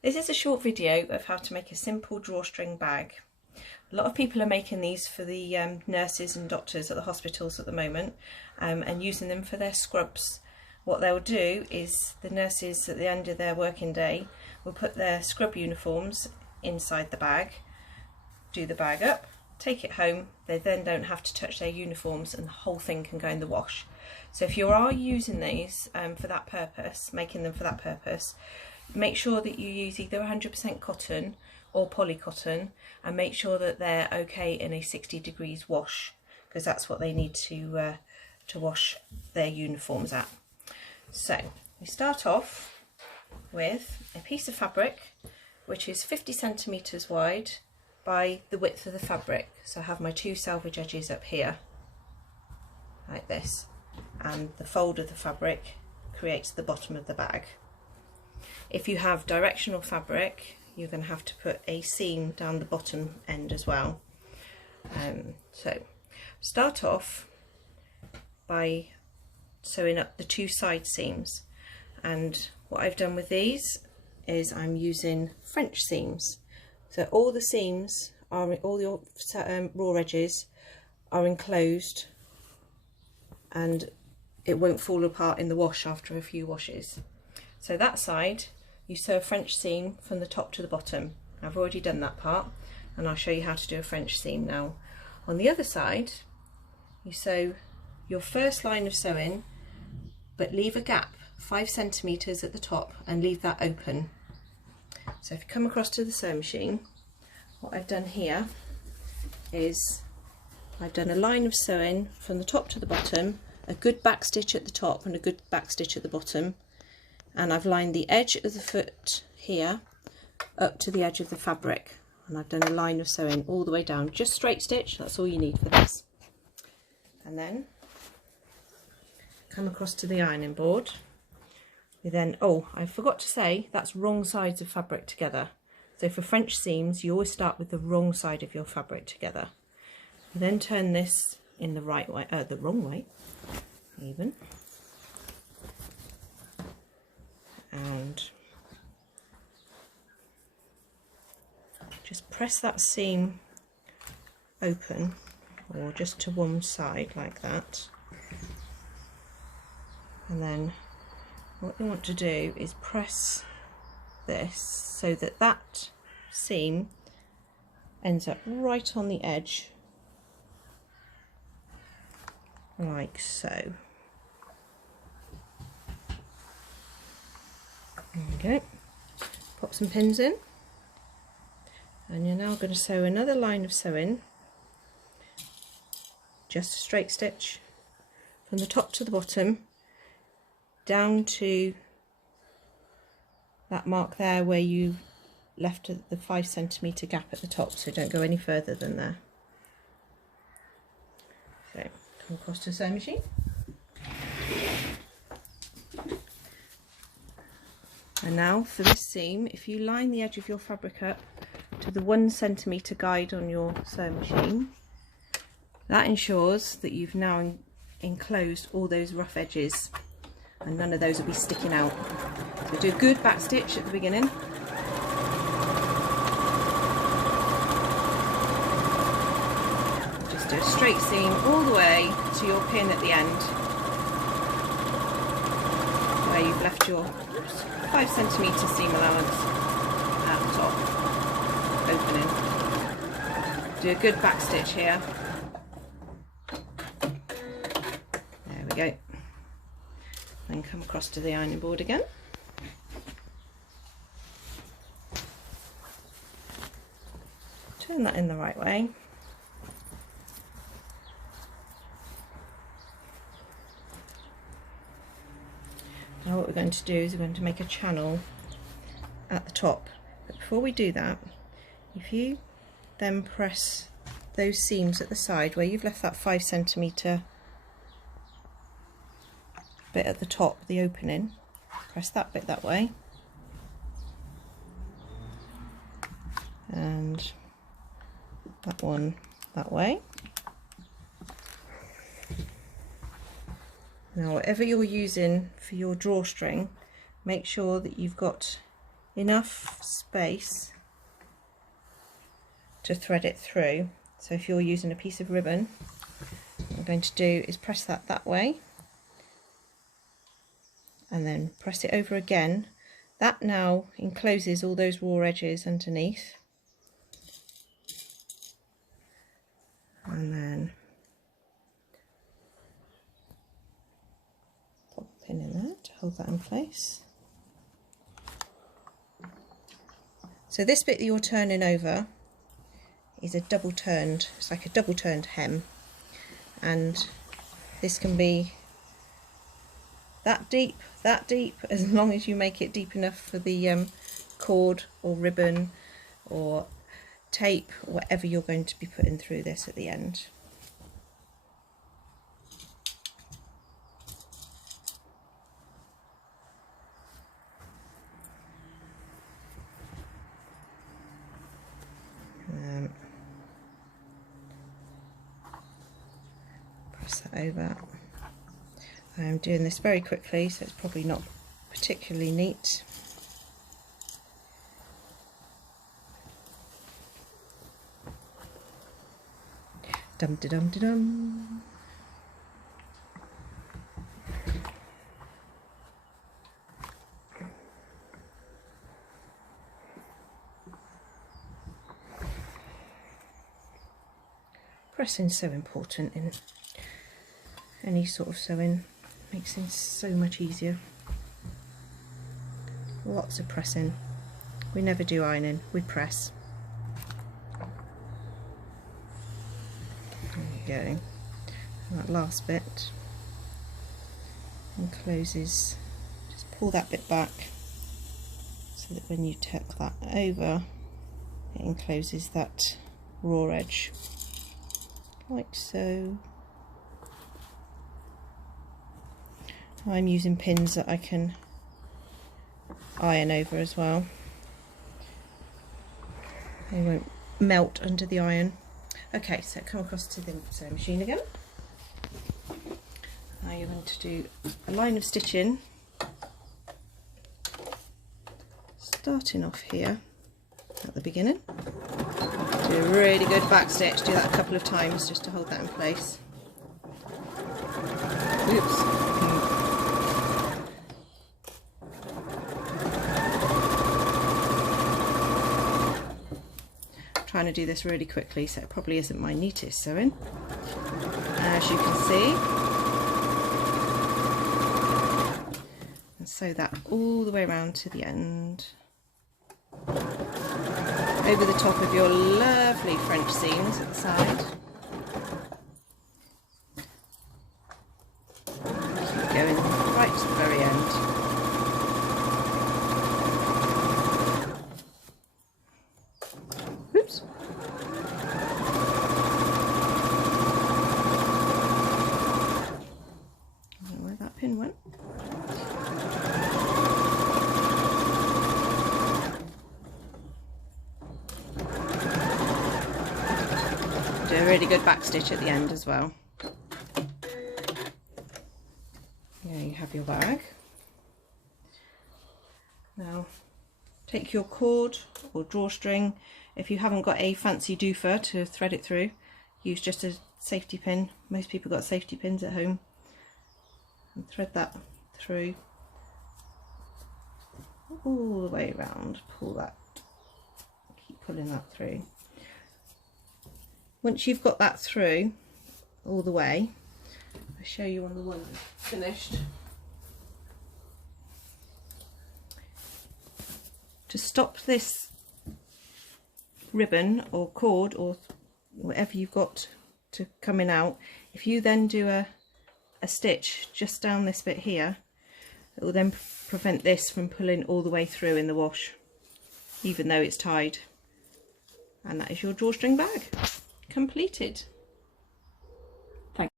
This is a short video of how to make a simple drawstring bag. A lot of people are making these for the nurses and doctors at the hospitals at the moment and using them for their scrubs. What they'll do is the nurses at the end of their working day will put their scrub uniforms inside the bag, do the bag up, take it home. They then don't have to touch their uniforms and the whole thing can go in the wash. So if you are using these for that purpose, making them for that purpose, make sure that you use either 100% cotton or polycotton, and make sure that they're okay in a 60 degrees wash, because that's what they need to wash their uniforms at. So we start off with a piece of fabric which is 50 centimeters wide by the width of the fabric. So I have my two selvage edges up here like this, and the fold of the fabric creates the bottom of the bag. If you have directional fabric, you're going to have to put a seam down the bottom end as well. So start off by sewing up the two side seams, and what I've done with these is I'm using French seams. So all the seams are, all your raw edges are enclosed and it won't fall apart in the wash after a few washes. So that side you sew a French seam from the top to the bottom. I've already done that part and I'll show you how to do a French seam now. On the other side you sew your first line of sewing, but leave a gap 5 centimeters at the top and leave that open. So if you come across to the sewing machine, what I've done here is I've done a line of sewing from the top to the bottom, a good back stitch at the top and a good back stitch at the bottom, and I've lined the edge of the foot here up to the edge of the fabric, and I've done a line of sewing all the way down, just straight stitch, that's all you need for this. And then come across to the ironing board. We then, oh, I forgot to say, that's wrong sides of fabric together. So for French seams you always start with the wrong side of your fabric together. You then turn this in the right way, the wrong way even, and just press that seam open, or just to one side like that. And then what you want to do is press this so that that seam ends up right on the edge, like so. There we go. Pop some pins in, and you're now going to sew another line of sewing, just a straight stitch from the top to the bottom down to that mark there where you left the 5 centimeter gap at the top, so don't go any further than there. So come across to the sewing machine. And now for this seam, if you line the edge of your fabric up to the 1 centimeter guide on your sewing machine, that ensures that you've now enclosed all those rough edges and none of those will be sticking out. So do a good back stitch at the beginning. Just do a straight seam all the way to your pin at the end, where you've left your 5 centimeter seam allowance at the top opening. Do a good back stitch here. There we go. Then come across to the ironing board again. Turn that in the right way. Now what we're going to do is we're going to make a channel at the top. But before we do that, if you then press those seams at the side where you've left that 5 centimeter bit at the top, the opening, press that bit that way, and that one that way. Now whatever you're using for your drawstring, make sure that you've got enough space to thread it through. So if you're using a piece of ribbon, what I'm going to do is press that way and then press it over again. That now encloses all those raw edges underneath, and then pop a pin in there to hold that in place. So this bit that you're turning over is a double turned, it's like a double turned hem, and this can be that deep, as long as you make it deep enough for the cord or ribbon or tape, whatever you're going to be putting through this at the end. Press that over. I'm doing this very quickly, so it's probably not particularly neat. Dum de dum de dum. Pressing's so important in any sort of sewing. Makes things so much easier. Lots of pressing. We never do ironing, we press. There you go. And that last bit encloses, just pull that bit back so that when you tuck that over, it encloses that raw edge, like so. I'm using pins that I can iron over as well. They won't melt under the iron. Okay, so come across to the sewing machine again. Now you're going to do a line of stitching, starting off here at the beginning. Do a really good back stitch, do that a couple of times just to hold that in place. Oops. Trying to do this really quickly, so it probably isn't my neatest sewing, as you can see, and sew that all the way around to the end, over the top of your lovely French seams at the side. Keep going right to the very end. Oops. I don't know where that pin went. Do a really good back stitch at the end as well. There you have your bag. Now take your cord or drawstring. If you haven't got a fancy doofer to thread it through, use just a safety pin. Most people got safety pins at home. And thread that through all the way around. Pull that, keep pulling that through. Once you've got that through all the way, I'll show you on the one that's finished. To stop this ribbon or cord or whatever you've got to coming out, if you then do a stitch just down this bit here, it will then prevent this from pulling all the way through in the wash, even though it's tied. And that is your drawstring bag completed.